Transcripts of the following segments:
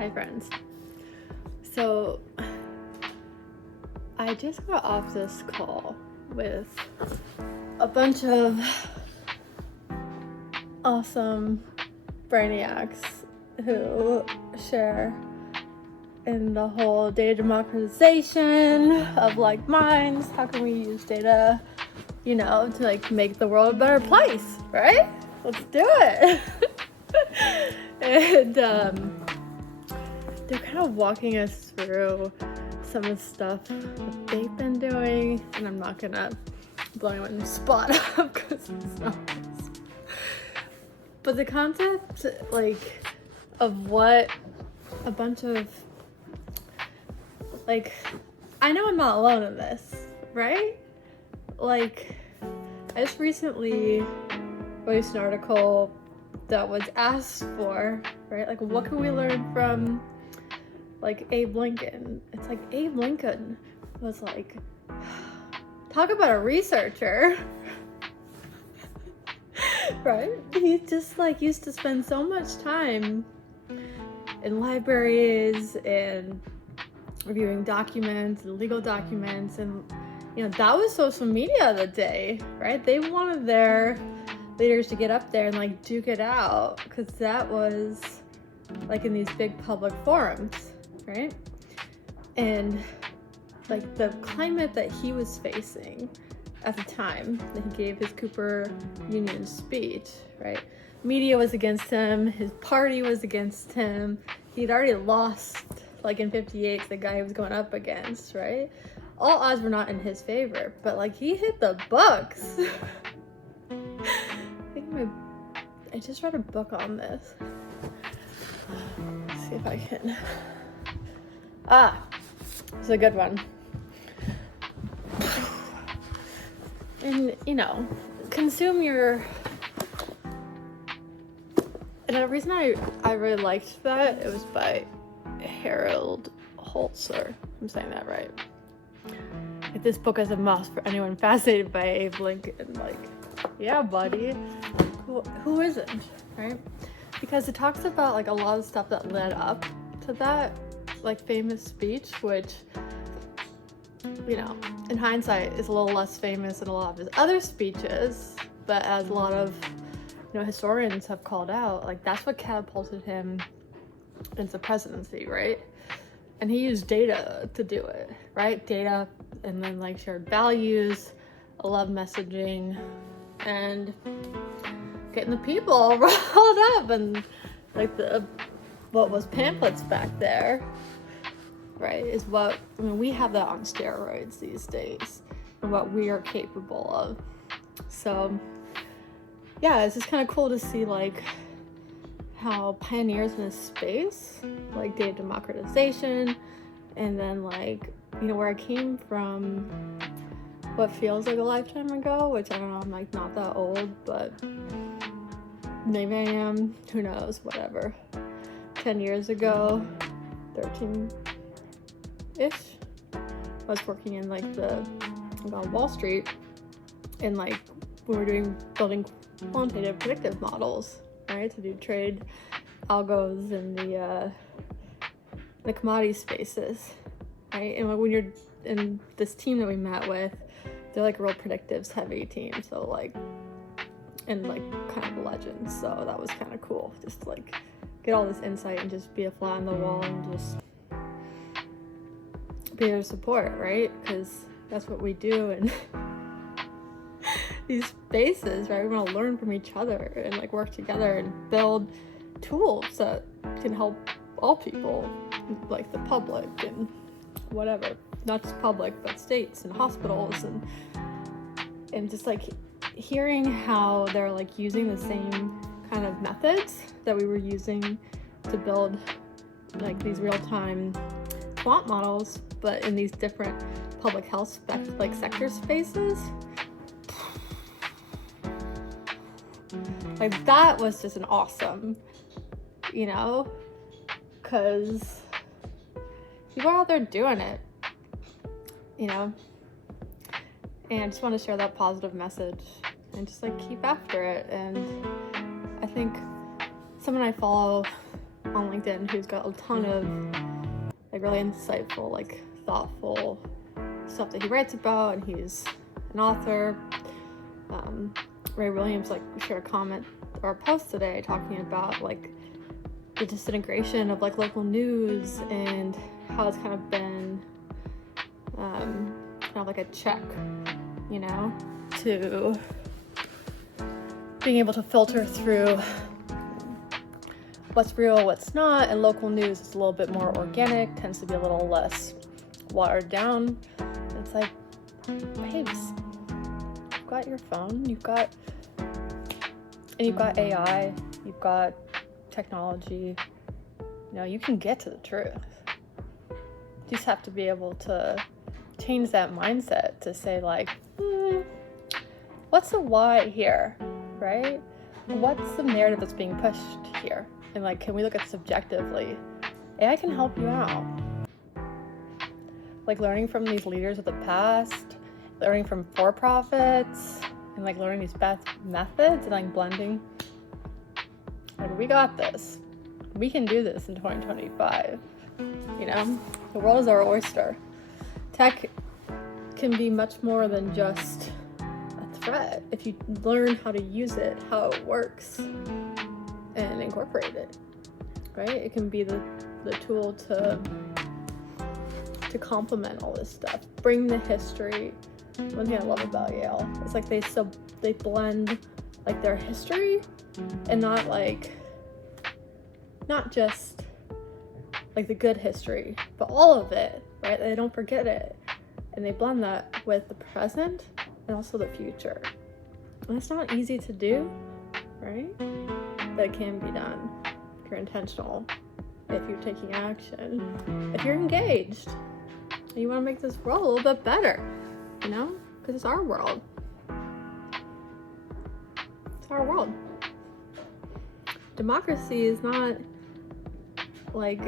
Hi friends. So I just got off this call with a bunch of awesome brainiacs who share in the whole data democratization of like minds. How can we use data, to like make the world a better place, right? Let's do it. And they're kind of walking us through some of the stuff that they've been doing, and I'm not gonna blow anyone's spot up because it's not this. But the concept, of what a bunch of, I know I'm not alone in this, right? I just recently released an article that was asked for, right? What can we learn from, Abe Lincoln? It's like Abe Lincoln was talk about a researcher, right? He just used to spend so much time in libraries and reviewing documents and legal documents, and that was social media of the day, right? They wanted their leaders to get up there and duke it out, because that was in these big public forums, right? And the climate that he was facing at the time that he gave his Cooper Union speech, right? Media was against him, his party was against him. He'd already lost in 58 the guy he was going up against, right? All odds were not in his favor, but he hit the books. I just read a book on this. Let's see if I can. It's a good one. And consume your. And the reason I really liked that, it was by Harold Holzer. I'm saying that right. This book is a must for anyone fascinated by Abe Lincoln. Yeah, buddy. Who isn't, right? Because it talks about a lot of stuff that led up to that famous speech, which in hindsight is a little less famous than a lot of his other speeches, but as a lot of historians have called out, that's what catapulted him into the presidency, right? And he used data to do it, right? Data, and then shared values, love messaging, and getting the people riled up, and what was pamphlets back there, right, is what we have that on steroids these days, and what we are capable of. So yeah, it's just kind of cool to see how pioneers in this space, data democratization, and then where I came from, what feels like a lifetime ago, which I don't know, I'm not that old, but maybe I am, who knows, whatever. 10 years ago, 13-ish, I was working in on Wall Street, and we were building quantitative predictive models, right, to do trade algos in the commodity spaces, right? And when you're in this team that we met with, they're a real predictives heavy team, so and kind of legends, so that was kind of cool, just get all this insight and just be a fly on the wall and just be there to support, right? Because that's what we do in these spaces, right? We want to learn from each other and work together and build tools that can help all people, the public and whatever, not just public, but states and hospitals, and just hearing how they're using the same kind of methods that we were using to build these real-time quant models, but in these different public health sector spaces. That was just an awesome, because people are out there doing it, and I just want to share that positive message and just keep after it. And I think someone I follow on LinkedIn who's got a ton of like really insightful, like thoughtful stuff that he writes about, and he's an author. Ray Williams like shared a comment or a post today talking about like the disintegration of like local news and how it's kind of been kind of like a check, you know, to being able to filter through what's real, what's not, and local news is a little bit more organic, tends to be a little less watered down. It's like, babes, you've got your phone, you've got AI, you've got technology, you know, you can get to the truth. You just have to be able to change that mindset to say like, what's the why here, right? What's the narrative that's being pushed here? And like, can we look at this objectively? AI can help you out. Like learning from these leaders of the past, learning from for-profits, and like learning these best methods and like blending. Like, we got this. We can do this in 2025. You know, the world is our oyster. Tech can be much more than just a threat if you learn how to use it, how it works, and incorporate it, right? It can be the tool to complement all this stuff, bring the history. One thing I love about Yale is like they blend like their history and not just like the good history, but all of it, right? They don't forget it, and they blend that with the present and also the future. And it's not easy to do, right? But it can be done if you're intentional, if you're taking action, if you're engaged, and you want to make this world a little bit better, you know, because it's our world. It's our world. Democracy is not like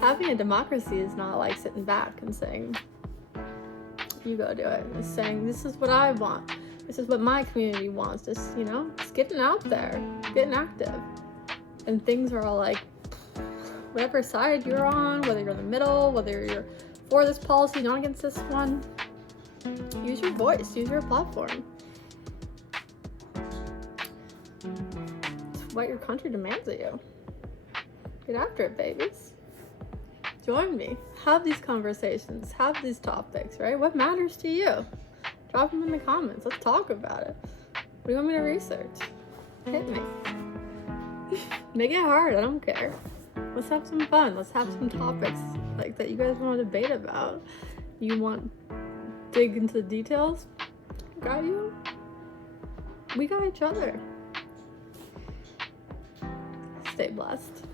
having a democracy is not like sitting back and saying, you go do it. It's saying, this is what I want. This is what my community wants. Just, you know, just getting out there, getting active. And things are all like, whatever side you're on, whether you're in the middle, whether you're for this policy, not against this one, use your voice, use your platform. It's what your country demands of you. Get after it, babies. Join me. Have these conversations. Have these topics, right? What matters to you? Drop them in the comments. Let's talk about it. What do you want me to research? Hit me. Make it hard. I don't care. Let's have some fun. Let's have some topics like that you guys want to debate about. You want dig into the details? Got you. We got each other. Stay blessed.